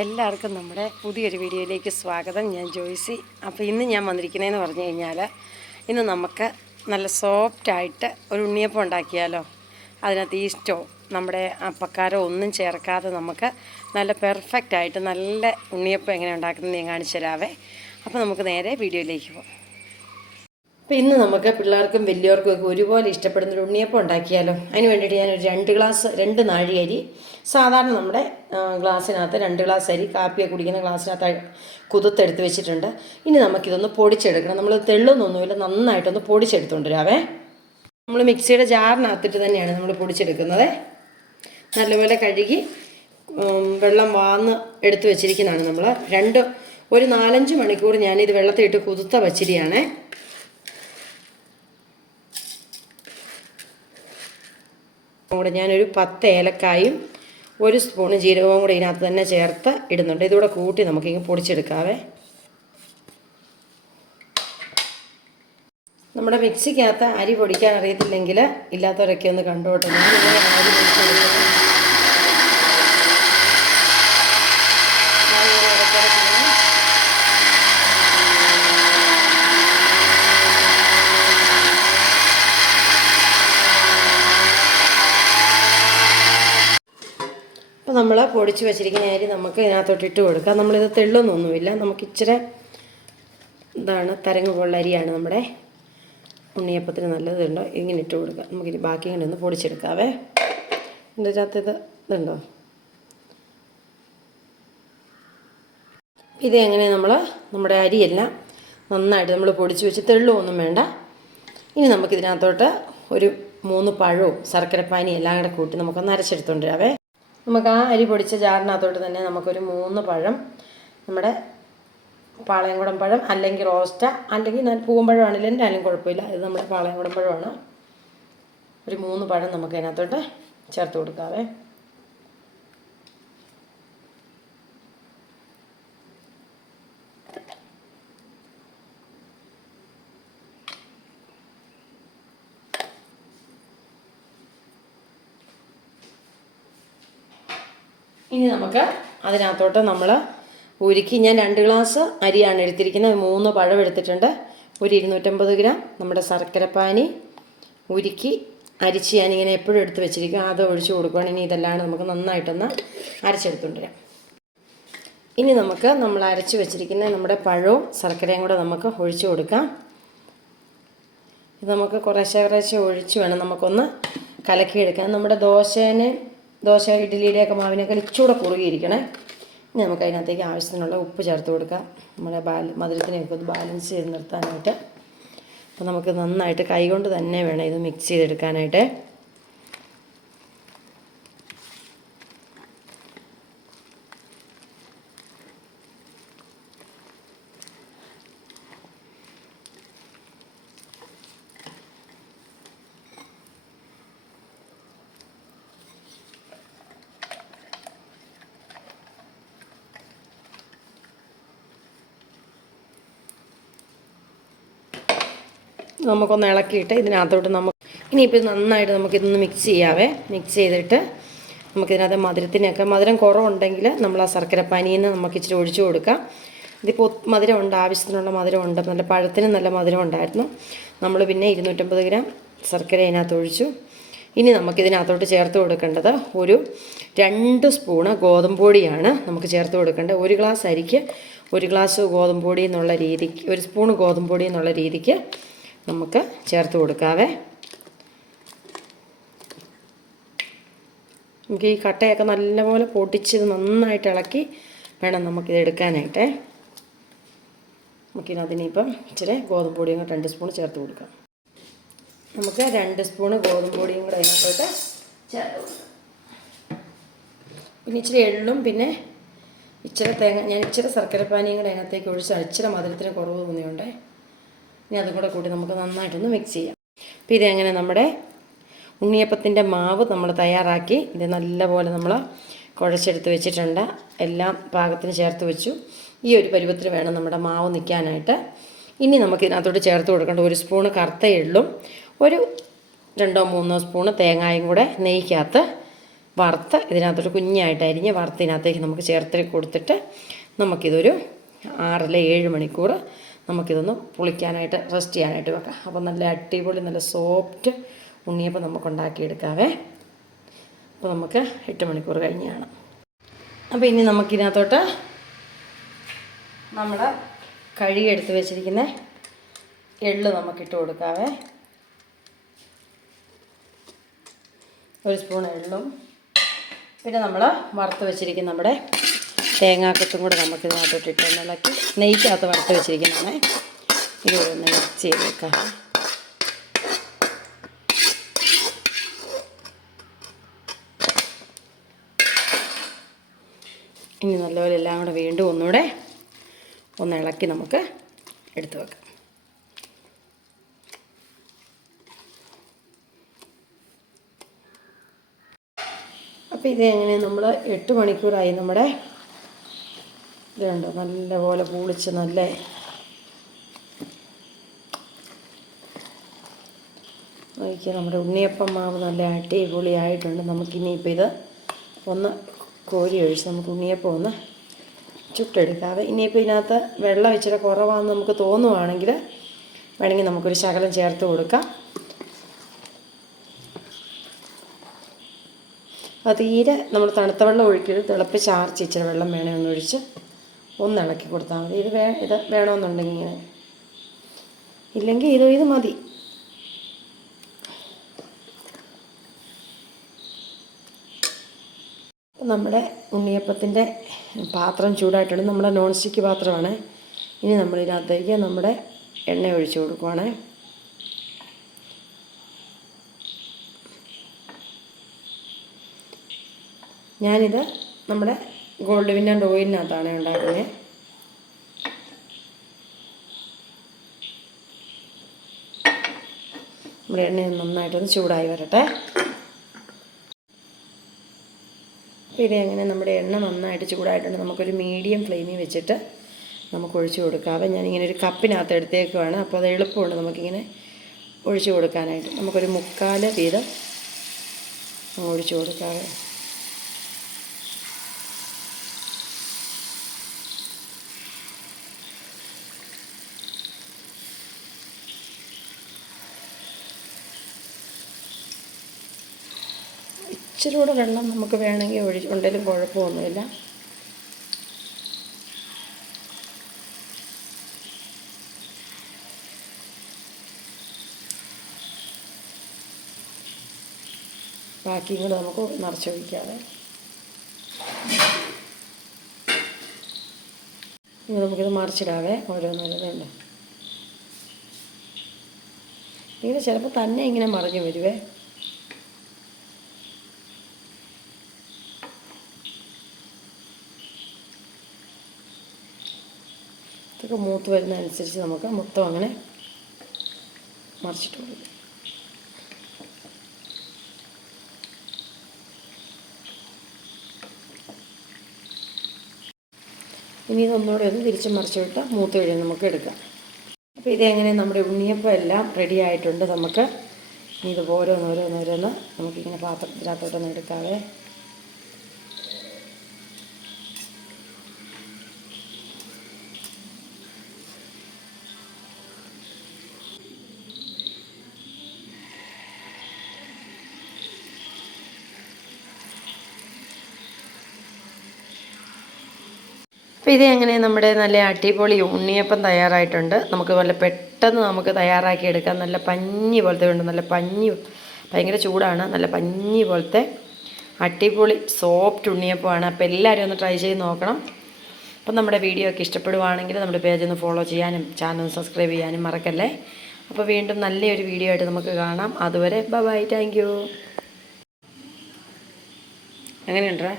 എല്ലാവർക്കും നമ്മുടെ പുതിയൊരു വീഡിയോയിലേക്ക് സ്വാഗതം. ഞാൻ ജോയ്സി. അപ്പോൾ ഇന്ന് ഞാൻ വന്നിരിക്കുന്നതെന്ന് പറഞ്ഞു കഴിഞ്ഞാൽ ഇന്ന് നമുക്ക് നല്ല സോഫ്റ്റായിട്ട് ഒരു ഉണ്ണിയപ്പം ഉണ്ടാക്കിയാലോ. അതിനകത്ത് ഈസ്റ്റോ നമ്മുടെ അപ്പക്കാരോ ഒന്നും ചേർക്കാതെ നമുക്ക് നല്ല പെർഫെക്റ്റായിട്ട് നല്ല ഉണ്ണിയപ്പം എങ്ങനെ ഉണ്ടാക്കുന്നത് ഞാൻ കാണിച്ചു തരാവേ. അപ്പോൾ നമുക്ക് നേരെ വീഡിയോയിലേക്ക് പോകാം. അപ്പോൾ ഇന്ന് നമുക്ക് പിള്ളേർക്കും വലിയവർക്കും ഒക്കെ ഒരുപോലെ ഇഷ്ടപ്പെടുന്നൊരു ഉണ്ണിയപ്പം ഉണ്ടാക്കിയാലോ. അതിന് വേണ്ടിയിട്ട് ഞാനൊരു 2 നാഴിയരി സാധാരണ നമ്മുടെ ഗ്ലാസ്സിനകത്ത് 2 ഗ്ലാസ് അരി കാപ്പിയൊക്കെ കുടിക്കുന്ന ഗ്ലാസ്സിനകത്ത് കുതിർത്തെടുത്ത് വെച്ചിട്ടുണ്ട്. ഇനി നമുക്കിതൊന്ന് പൊടിച്ചെടുക്കണം. നമ്മൾ തെള്ളൊന്നൊന്നുമില്ല, നന്നായിട്ടൊന്ന് പൊടിച്ചെടുത്തുകൊണ്ടുവരാവേ. നമ്മൾ മിക്സിയുടെ ജാറിനകത്തിട്ട് തന്നെയാണ് നമ്മൾ പൊടിച്ചെടുക്കുന്നത്. നല്ലപോലെ കഴുകി വെള്ളം വാർന്ന് എടുത്ത് വെച്ചിരിക്കുന്നതാണ്. നമ്മൾ ഒരു 4-5 മണിക്കൂർ ഞാനിത് വെള്ളത്തിലിട്ട് കുതിർത്ത പച്ചരിയാണ്. കൂടെ ഞാനൊരു 10 ഏലക്കായും 1 സ്പൂണ് ജീരകവും കൂടെ ഇതിനകത്ത് തന്നെ ചേർത്ത് ഇടുന്നുണ്ട്. ഇതുകൂടെ കൂട്ടി നമുക്കിങ്ങനെ പൊടിച്ചെടുക്കാവേ. നമ്മുടെ മിക്സിക്കകത്ത് അരി പൊടിക്കാൻ അറിയത്തില്ലെങ്കിൽ ഇല്ലാത്തവരൊക്കെ ഒന്ന് കണ്ടോട്ടെ. ഞാനിങ്ങനെ അരി പൊടിച്ചെടുക്കുന്നത് അപ്പോൾ നമ്മൾ പൊടിച്ച് വെച്ചിരിക്കുന്ന അരി നമുക്ക് ഇതിനകത്തോട്ട് ഇട്ട് കൊടുക്കാം. നമ്മളിത് തെള്ളൊന്നൊന്നുമില്ല, നമുക്ക് ഇച്ചിരി ഇതാണ് തരങ്ങ് പോലുള്ള അരിയാണ് നമ്മുടെ ഉണ്ണിയപ്പത്തിന് നല്ലതുണ്ടോ. ഇങ്ങനെ ഇട്ട് കൊടുക്കാം. നമുക്കിനി ബാക്കി ഇങ്ങനെ ഒന്ന് പൊടിച്ചെടുക്കാവേ. ഇതിൻ്റെ അകത്ത് ഇതുണ്ടോ. ഇത് എങ്ങനെ നമ്മുടെ അരിയെല്ലാം നന്നായിട്ട് നമ്മൾ പൊടിച്ച് വെച്ച് തെള്ളുമൊന്നും വേണ്ട. ഇനി നമുക്കിതിനകത്തോട്ട് ഒരു 3 പഴവും ശർക്കരപ്പാനി എല്ലാം കൂടെ കൂട്ടി നമുക്കൊന്ന് അരച്ചെടുത്തുകൊണ്ടിരാവേ. നമുക്ക് ആ അരി പൊടിച്ച ജാറിനകത്തോട്ട് തന്നെ നമുക്കൊരു 3 പഴം, നമ്മുടെ പാളയംകുടം പഴം അല്ലെങ്കിൽ റോസ്റ്റ അല്ലെങ്കിൽ പൂവമ്പഴമാണെങ്കിലും എന്തായാലും കുഴപ്പമില്ല. ഇത് നമ്മുടെ പാളയംകുടം പഴമാണ്. ഒരു 3 പഴം നമുക്ക് അതിനകത്തോട്ട് ചേർത്ത് കൊടുക്കാവേ. ഇനി നമുക്ക് അതിനകത്തോട്ട് നമ്മൾ ഉരുക്കി, ഞാൻ 2 ഗ്ലാസ് അരിയാണ് എടുത്തിരിക്കുന്നത്. 3 പഴം എടുത്തിട്ടുണ്ട്. ഒരു 250 ഗ്രാം നമ്മുടെ ശർക്കരപ്പാനി ഉരുക്കി അരിച്ച് ഞാനിങ്ങനെ എപ്പോഴും എടുത്ത് വെച്ചിരിക്കും. അത് ഒഴിച്ച് കൊടുക്കുകയാണ്. ഇനി ഇതെല്ലാം നമുക്ക് നന്നായിട്ടൊന്ന് അരച്ചെടുത്തുകൊണ്ടുവരാം. ഇനി നമുക്ക് നമ്മൾ അരച്ച് വെച്ചിരിക്കുന്ന നമ്മുടെ പഴവും ശർക്കരയും കൂടെ നമുക്ക് ഒഴിച്ച് കൊടുക്കാം. ഇത് നമുക്ക് കുറേശ്ശെ ഒഴിച്ച് വേണം നമുക്കൊന്ന് കലക്കിയെടുക്കാൻ. നമ്മുടെ ദോശ ഇഡ്ഡലിയുടെയൊക്കെ മാവിനേക്കാൾ ഇച്ചിരി കുറുകിയിരിക്കണേ. ഇനി നമുക്ക് അതിനകത്തേക്ക് ആവശ്യത്തിനുള്ള ഉപ്പ് ചേർത്ത് കൊടുക്കാം. നമ്മുടെ മധുരത്തിനെയൊക്കെ ഒന്ന് ബാലൻസ് ചെയ്ത് നിർത്താനായിട്ട്. അപ്പോൾ നമുക്ക് നന്നായിട്ട് കൈകൊണ്ട് തന്നെ വേണം ഇത് മിക്സ് ചെയ്തെടുക്കാനായിട്ട്. നമുക്കൊന്ന് ഇളക്കിയിട്ട് ഇതിനകത്തോട്ട് ഇനിയിപ്പോൾ നന്നായിട്ട് നമുക്കിതൊന്ന് മിക്സ് ചെയ്യാവേ. മിക്സ് ചെയ്തിട്ട് നമുക്കിതിനകത്ത് മധുരം കുറവുണ്ടെങ്കിൽ നമ്മൾ ആ ശർക്കരപ്പാനിയിൽ നിന്ന് നമുക്ക് ഇച്ചിരി ഒഴിച്ചു കൊടുക്കാം. ഇതിപ്പോൾ മധുരം ഉണ്ട്, ആവശ്യത്തിനുള്ള മധുരം ഉണ്ട്. നല്ല പഴത്തിന് നല്ല മധുരം ഉണ്ടായിരുന്നു. നമ്മൾ പിന്നെ 250 ഗ്രാം ശർക്കര അതിനകത്ത് ഒഴിച്ചു. ഇനി നമുക്കിതിനകത്തോട്ട് ചേർത്ത് കൊടുക്കേണ്ടത് ഒരു 2 സ്പൂണ് ഗോതമ്പ് പൊടിയാണ് നമുക്ക് ചേർത്ത് കൊടുക്കേണ്ടത്. 1 ഗ്ലാസ് അരിക്ക് 1 ഗ്ലാസ് ഗോതമ്പ് പൊടി എന്നുള്ള രീതിക്ക്, 1 സ്പൂണ് ഗോതമ്പ് പൊടി എന്നുള്ള രീതിക്ക് നമുക്ക് ചേർത്ത് കൊടുക്കാവേ. നമുക്ക് ഈ കട്ടയൊക്കെ നല്ലപോലെ പൊട്ടിച്ച് നന്നായിട്ട് ഇളക്കി വേണം നമുക്കിത് എടുക്കാനായിട്ട്. നമുക്കിതിനിപ്പം ഇച്ചിരി ഗോതമ്പ് പൊടിയും കൂടെ 2 സ്പൂൺ ചേർത്ത് കൊടുക്കാം. നമുക്ക് 2 സ്പൂണ് ഗോതമ്പ് പൊടിയും കൂടെ അതിനകത്തോട്ട് ചേർത്ത് കൊടുക്കാം. പിന്നെ ഇച്ചിരി എള്ളും പിന്നെ ഇച്ചിരി ഞാൻ ഇച്ചിരി ശർക്കരപ്പാനിയും കൂടെ അതിനകത്തേക്ക് ഒഴിച്ച് ഇച്ചിരി മധുരത്തിന് കുറവ് തോന്നിയുണ്ടേ. ഇനി അതും കൂടെ കൂട്ടി നമുക്ക് നന്നായിട്ടൊന്ന് മിക്സ് ചെയ്യാം. അപ്പോൾ ഇതെങ്ങനെ നമ്മുടെ ഉണ്ണിയപ്പത്തിൻ്റെ മാവ് നമ്മൾ തയ്യാറാക്കി ഇത് നല്ലപോലെ നമ്മൾ കുഴച്ചെടുത്ത് വെച്ചിട്ടുണ്ട്. എല്ലാം പാകത്തിന് ചേർത്ത് വെച്ചു. ഈ ഒരു പരുവത്തിന് വേണം നമ്മുടെ മാവ് നിൽക്കാനായിട്ട്. ഇനി നമുക്കിതിനകത്തോട്ട് ചേർത്ത് കൊടുക്കേണ്ട 1 സ്പൂണ് കറുത്ത എള്ളും ഒരു 2-3 സ്പൂണ് തേങ്ങായും കൂടെ നെയ്ക്കകത്ത് വറുത്ത് ഇതിനകത്തോട്ട് കുഞ്ഞായിട്ട് അരിഞ്ഞ് വറുത്തിനകത്തേക്ക് നമുക്ക് ചേർത്ത് കൊടുത്തിട്ട് നമുക്കിതൊരു 6-7 മണിക്കൂർ നമുക്കിതൊന്ന് പുളിക്കാനായിട്ട് റെസ്റ്റ് ചെയ്യാനായിട്ട് വെക്കാം. അപ്പോൾ നല്ല അടിപൊളി നല്ല സോഫ്റ്റ് ഉണ്ണിയപ്പം നമുക്ക് ഉണ്ടാക്കിയെടുക്കാവേ. അപ്പോൾ നമുക്ക് 8 മണിക്കൂർ കഴിഞ്ഞ് കാണാം. അപ്പോൾ ഇനി നമുക്കിതിനകത്തോട്ട് നമ്മൾ കഴുകിയെടുത്ത് വെച്ചിരിക്കുന്ന എള്ള് നമുക്കിട്ട് കൊടുക്കാവേ. 1 സ്പൂൺ എള്ളും പിന്നെ നമ്മൾ വറുത്ത് വെച്ചിരിക്കുന്ന നമ്മുടെ തേങ്ങാക്കൊത്തും കൂടെ നമുക്കിതിനകത്തോട്ട് ഇട്ട് ഇളക്കി നെയ്ക്കകത്ത് വറുത്ത് വെച്ചിരിക്കുന്നതാണ്. ഇതുകൂടെ ഒന്ന് മിക്സ് ചെയ്ത് വെക്കാം. ഇനി നല്ലപോലെ എല്ലാം കൂടെ വീണ്ടും ഒന്നുകൂടെ ഒന്ന് ഇളക്കി നമുക്ക് എടുത്ത് വെക്കാം. അപ്പോൾ ഇത് എങ്ങനെ നമ്മൾ 8 മണിക്കൂറായി നമ്മുടെ ഇതുണ്ട് നല്ലപോലെ പൂളിച്ച് നല്ല നോക്കിയാൽ നമ്മുടെ ഉണ്ണിയപ്പം മാവ് നല്ല അടിപൊളിയായിട്ടുണ്ട്. നമുക്കിനിയിപ്പോൾ ഇത് ഒന്ന് കോരി ഒഴിച്ച് നമുക്ക് ഉണ്ണിയപ്പം ഒന്ന് ചുട്ടെടുക്കാതെ. ഇനിയിപ്പോൾ ഇതിനകത്ത് വെള്ളം ഇച്ചിരി കുറവാണെന്ന് നമുക്ക് തോന്നുവാണെങ്കിൽ വേണമെങ്കിൽ നമുക്കൊരു ശകലം ചേർത്ത് കൊടുക്കാം. അത് തീരെ നമ്മൾ തണുത്ത വെള്ളം ഒഴിക്കരുത്, തിളപ്പിച്ചാർച്ച് ഇച്ചിരി വെള്ളം വേണേ ഒന്നൊഴിച്ച് ഒന്ന് ഇളക്കി കൊടുത്താൽ മതി. ഇത് വേണമെന്നുണ്ടെങ്കിൽ ഇങ്ങനെ, ഇല്ലെങ്കിൽ ഇത് മതി. നമ്മുടെ ഉണ്ണിയപ്പത്തിൻ്റെ പാത്രം ചൂടായിട്ടുണ്ട്. നമ്മുടെ നോൺ സ്റ്റിക്ക് പാത്രമാണ്. ഇനി നമ്മളിതിനകത്തേക്ക് നമ്മുടെ എണ്ണ ഒഴിച്ച് കൊടുക്കുവാണ്. ഞാനിത് നമ്മുടെ ഗോൾഡ് വിന്നർ ഓയിലിനകത്താണ് ഉണ്ടാക്കുന്നത്. നമ്മുടെ എണ്ണ നന്നായിട്ടൊന്ന് ചൂടായി വരട്ടെ. ഇത് എങ്ങനെ നമ്മുടെ എണ്ണ നന്നായിട്ട് ചൂടായിട്ടുണ്ട്. നമുക്കൊരു മീഡിയം ഫ്ലെയിമിൽ വെച്ചിട്ട് നമുക്ക് ഒഴിച്ചു കൊടുക്കാതെ. ഞാനിങ്ങനെ ഒരു കപ്പിനകത്ത് എടുത്തേക്കുവാണ്. അപ്പോൾ അത് എളുപ്പമുണ്ട് നമുക്കിങ്ങനെ ഒഴിച്ചു കൊടുക്കാനായിട്ട്. നമുക്കൊരു 3/4 വീതം ഒഴിച്ചു കൊടുക്കാതെ. ഇച്ചിരി കൂടെ വെള്ളം നമുക്ക് വേണമെങ്കിൽ ഉണ്ടെങ്കിലും കുഴപ്പമൊന്നുമില്ല. ബാക്കിയും കൂടെ നമുക്ക് നിറച്ചൊഴിക്കാതെ. ഇനി നമുക്കിത് മറിച്ചിടാവേ. ഓരോന്നോരോന്നുണ്ട്. ഇത് ചിലപ്പോൾ തന്നെ ഇങ്ങനെ മറിഞ്ഞു വരുവേ. ഇതൊക്കെ മൂത്ത് വരുന്നതനുസരിച്ച് നമുക്ക് മൊത്തം അങ്ങനെ മറിച്ചിട്ട് കൊടുക്കും. ഇനി ഇതൊന്നുകൂടെ ഒന്ന് തിരിച്ച് മറിച്ച് വിട്ട് മൂത്ത് കഴിഞ്ഞ് നമുക്ക് എടുക്കാം. അപ്പോൾ ഇതെങ്ങനെ നമ്മുടെ ഉണ്ണിയപ്പം എല്ലാം റെഡി ആയിട്ടുണ്ട്. നമുക്ക് ഇത് ഓരോന്നോരോന്നോരോന്ന് നമുക്കിങ്ങനെ പാത്രത്തിനകത്തോട്ടൊന്ന് എടുക്കാവേ. അപ്പോൾ ഇത് എങ്ങനെ നമ്മുടെ നല്ല അടിപൊളി ഉണ്ണിയപ്പം തയ്യാറായിട്ടുണ്ട്. നമുക്ക് നല്ല പെട്ടെന്ന് നമുക്ക് തയ്യാറാക്കി എടുക്കാം. നല്ല പഞ്ഞി പോലത്തെ ഉണ്ട്. നല്ല പഞ്ഞി, ഭയങ്കര ചൂടാണ്. നല്ല പഞ്ഞി പോലത്തെ അടിപൊളി സോഫ്റ്റ് ഉണ്ണിയപ്പമാണ്. അപ്പോൾ എല്ലാവരും ഒന്ന് ട്രൈ ചെയ്ത് നോക്കണം. അപ്പം നമ്മുടെ വീഡിയോ ഒക്കെ ഇഷ്ടപ്പെടുവാണെങ്കിൽ നമ്മുടെ പേജ് ഒന്ന് ഫോളോ ചെയ്യാനും ചാനൽ സബ്സ്ക്രൈബ് ചെയ്യാനും മറക്കല്ലേ. അപ്പോൾ വീണ്ടും നല്ലൊരു വീഡിയോ ആയിട്ട് നമുക്ക് കാണാം. അതുവരെ ബൈ. Thank you. എങ്ങനെയുണ്ടോ?